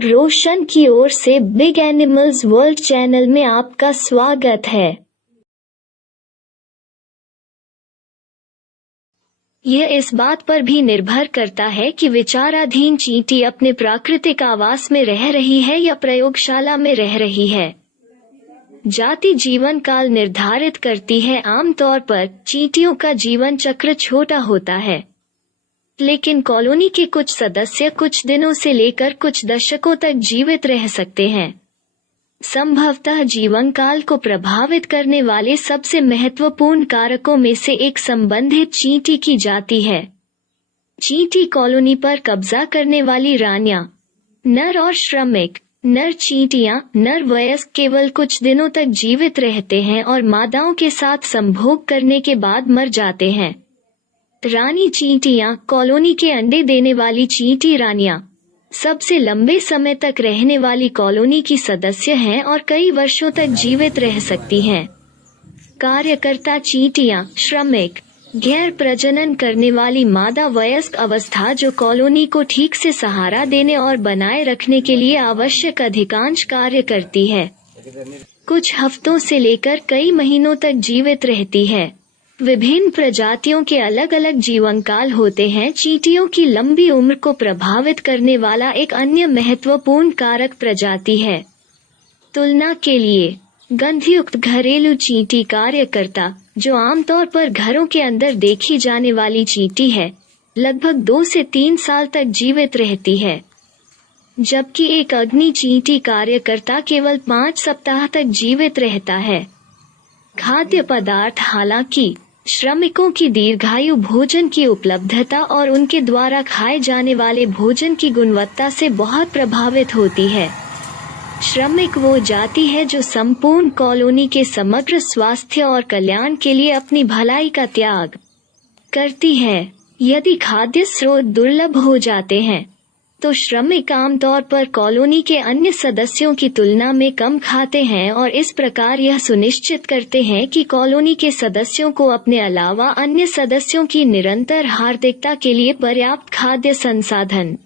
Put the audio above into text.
रोशन की ओर से big animals world channel में आपका स्वागत है। यह इस बात पर भी निर्भर करता है कि विचाराधीन चींटी अपने प्राकृतिक आवास में रह रही है या प्रयोगशाला में रह रही है। जाति जीवन काल निर्धारित करती है। आमतौर पर चींटियों का जीवन चक्र छोटा होता है, लेकिन कॉलोनी के कुछ सदस्य कुछ दिनों से लेकर कुछ दशकों तक जीवित रह सकते हैं। संभवतः जीवन काल को प्रभावित करने वाले सबसे महत्वपूर्ण कारकों में से एक संबंधित चींटी की जाति है। चींटी कॉलोनी पर कब्जा करने वाली रानियां, नर और श्रमिक। नर चींटियां, नर वयस्क केवल कुछ दिनों तक जीवित रहते हैं और मादाओं के साथ संभोग करने के बाद मर जाते हैं। रानी चींटियां, कॉलोनी के अंडे देने वाली चींटी रानियां, सबसे लंबे समय तक रहने वाली कॉलोनी की सदस्य हैं और कई वर्षों तक जीवित रह सकती हैं। कार्यकर्ता चींटियां, श्रमिक, गैर प्रजनन करने वाली मादा वयस्क अवस्था जो कॉलोनी को ठीक से सहारा देने और बनाए रखने के लिए आवश्यक अधिकांश कार्य करती है। कुछ हफ्तों से लेकर कई महीनों तक जीवित रहती है। विभिन्न प्रजातियों के अलग अलग जीवनकाल होते हैं। चींटियों की लंबी उम्र को प्रभावित करने वाला एक अन्य महत्वपूर्ण कारक प्रजाति है। तुलना के लिए, गंधयुक्त घरेलू चींटी कार्यकर्ता, जो आमतौर पर घरों के अंदर देखी जाने वाली चींटी है, लगभग 2 से 3 साल तक जीवित रहती है, जबकि एक अग्नि चींटी कार्यकर्ता केवल 5 सप्ताह तक जीवित रहता है। खाद्य पदार्थ। हालांकि श्रमिकों की दीर्घायु भोजन की उपलब्धता और उनके द्वारा खाए जाने वाले भोजन की गुणवत्ता से बहुत प्रभावित होती है। श्रमिक वो जाति है जो संपूर्ण कॉलोनी के समग्र स्वास्थ्य और कल्याण के लिए अपनी भलाई का त्याग करती है। यदि खाद्य स्रोत दुर्लभ हो जाते हैं, तो श्रमिक आमतौर पर कॉलोनी के अन्य सदस्यों की तुलना में कम खाते हैं और इस प्रकार यह सुनिश्चित करते हैं कि कॉलोनी के सदस्यों को अपने अलावा अन्य सदस्यों की निरंतर हार्दिकता के लिए पर्याप्त खाद्य संसाधन